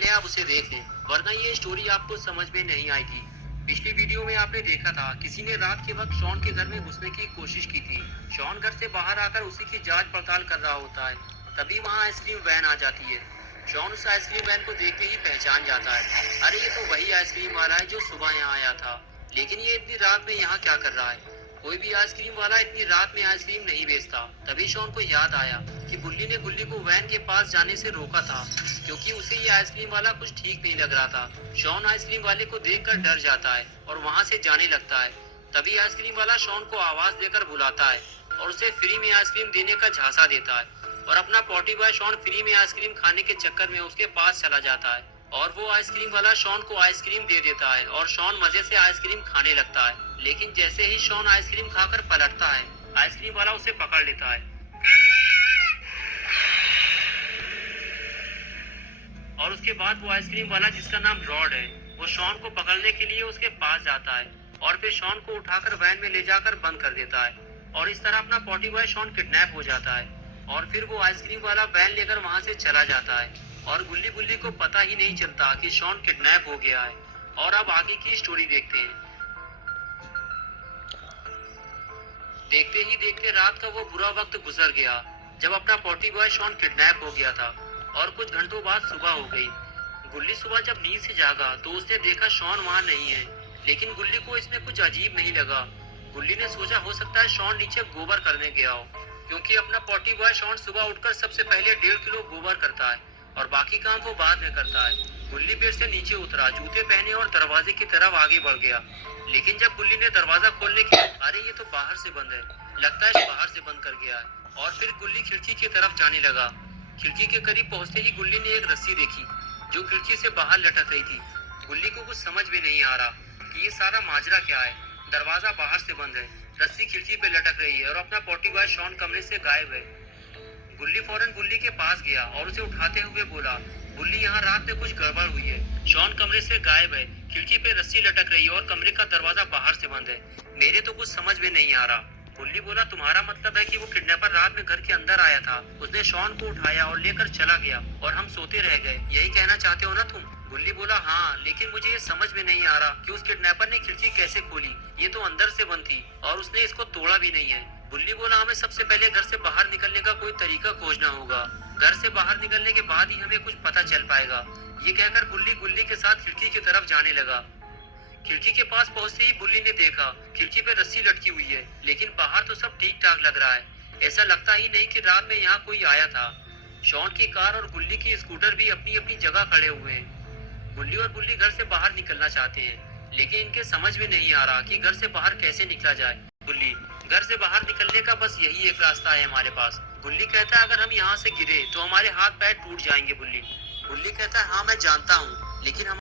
पहले आप उसे देख लें, वरना ये स्टोरी आपको समझ में नहीं आएगी। पिछली वीडियो में आपने देखा था किसी ने रात के वक्त शॉन के घर में घुसने की कोशिश की थी। शॉन घर से बाहर आकर उसी की जांच पड़ताल कर रहा होता है। तभी वहाँ आइसक्रीम वैन आ जाती है। शॉन उस आइसक्रीम वैन को देखते ही पहचान जाता है। अरे ये तो वही आइसक्रीम वाला है जो सुबह यहाँ आया था। लेकिन ये इतनी रात में यहाँ क्या कर रहा है? कोई भी आइसक्रीम वाला इतनी रात में आइसक्रीम नहीं बेचता। तभी शॉन को याद आया कि बुल्ली ने गुल्ली को वैन के पास जाने से रोका था, क्योंकि उसे ये आइसक्रीम वाला कुछ ठीक नहीं लग रहा था। शॉन आइसक्रीम वाले को देखकर डर जाता है और वहां से जाने लगता है। तभी आइसक्रीम वाला शॉन को आवाज देकर बुलाता है और उसे फ्री में आइसक्रीम देने का झांसा देता है। और अपना पॉटी बॉय शॉन फ्री में आइसक्रीम खाने के चक्कर में उसके पास चला जाता है और वो आइसक्रीम वाला शॉन को आइसक्रीम दे देता है और शॉन मजे से आइसक्रीम खाने लगता है। लेकिन जैसे ही शॉन आइसक्रीम खाकर पलटता है, आइसक्रीम वाला उसे पकड़ लेता है और उसके बाद वो आइसक्रीम वाला, जिसका नाम रॉड है, वो शॉन को पकड़ने के लिए उसके पास जाता है और फिर शॉन को उठाकर वैन में ले जाकर बंद कर देता है। और इस तरह अपना पॉटी बॉय शॉन किडनैप हो जाता है और फिर वो आइसक्रीम वाला वैन लेकर वहां से चला जाता है और गुल्ली बुल्ली को पता ही नहीं चलता कि शॉन किडनैप हो गया है। और अब आगे की स्टोरी देखते हैं। देखते ही देखते रात का वो बुरा वक्त गुजर गया जब अपना पॉटी बॉय शॉन किडनैप हो गया था। और कुछ घंटों बाद सुबह हो गई। गुल्ली सुबह जब नींद से जागा तो उसने देखा शॉन वहां नहीं है। लेकिन गुल्ली को इसमें कुछ अजीब नहीं लगा। गुल्ली ने सोचा हो सकता है शॉन नीचे गोबर करने गया हो, क्योंकि अपना पॉटी बॉय शॉन सुबह उठकर सबसे पहले 1.5 किलो गोबर करता है और बाकी काम वो बाद में करता है। गुल्ली पेड़ से नीचे उतरा, जूते पहने और दरवाजे की तरफ आगे बढ़ गया। लेकिन जब गुल्ली ने दरवाजा खोलने की, अरे ये तो बाहर से बंद है, लगता है बाहर से बंद कर गया है। और फिर गुल्ली खिड़की की तरफ जाने लगा। खिड़की के करीब पहुंचते ही गुल्ली ने एक रस्सी देखी जो खिड़की से बाहर लटक रही थी। गुल्ली को कुछ समझ में नहीं आ रहा कि ये सारा माजरा क्या है। दरवाजा बाहर से बंद है, रस्सी खिड़की पे लटक रही है और अपना पॉटी बॉय शॉन कमरे से गायब है। गुल्ली फौरन बुल्ली के पास गया और उसे उठाते हुए बोला, बुल्ली यहाँ रात में कुछ गड़बड़ हुई है। शॉन कमरे से गायब है, खिड़की पे रस्सी लटक रही है और कमरे का दरवाजा बाहर से बंद है। मेरे तो कुछ समझ में नहीं आ रहा। बुल्ली बोला, तुम्हारा मतलब है कि वो किडनैपर रात में घर के अंदर आया था, उसने शॉन को उठाया और लेकर चला गया और हम सोते रह गए, यही कहना चाहते हो ना तुम? बुल्ली बोला, हाँ, लेकिन मुझे ये समझ में नहीं आ रहा कि उस किडनैपर ने खिड़की कैसे खोली। ये तो अंदर से बंद थी और उसने इसको तोड़ा भी नहीं है। बुल्ली बोला, हमें सबसे पहले घर से बाहर निकलने का कोई तरीका खोजना होगा। घर से बाहर निकलने के बाद ही हमें कुछ पता चल पाएगा। ये कहकर बुल्ली गुल्ली के साथ खिड़की की तरफ जाने लगा। खिड़की के पास पहुंचते ही बुल्ली ने देखा खिड़की पे रस्सी लटकी हुई है, लेकिन बाहर तो सब ठीक ठाक लग रहा है। ऐसा लगता ही नहीं कि रात में यहाँ कोई आया था। शॉन की कार और गुल्ली की स्कूटर भी अपनी अपनी जगह खड़े हुए हैं। गुल्ली और बुल्ली घर से बाहर निकलना चाहते हैं, लेकिन इनके समझ में नहीं आ रहा कि घर से बाहर कैसे निकला जाए। गुल्ली, घर से बाहर निकलने का बस यही एक रास्ता है हमारे पास। गुल्ली कहता है, अगर हम यहाँ से गिरे तो हमारे हाथ पैर टूट जाएंगे। बुल्ली कहता है, हाँ मैं जानता हूँ, लेकिन हम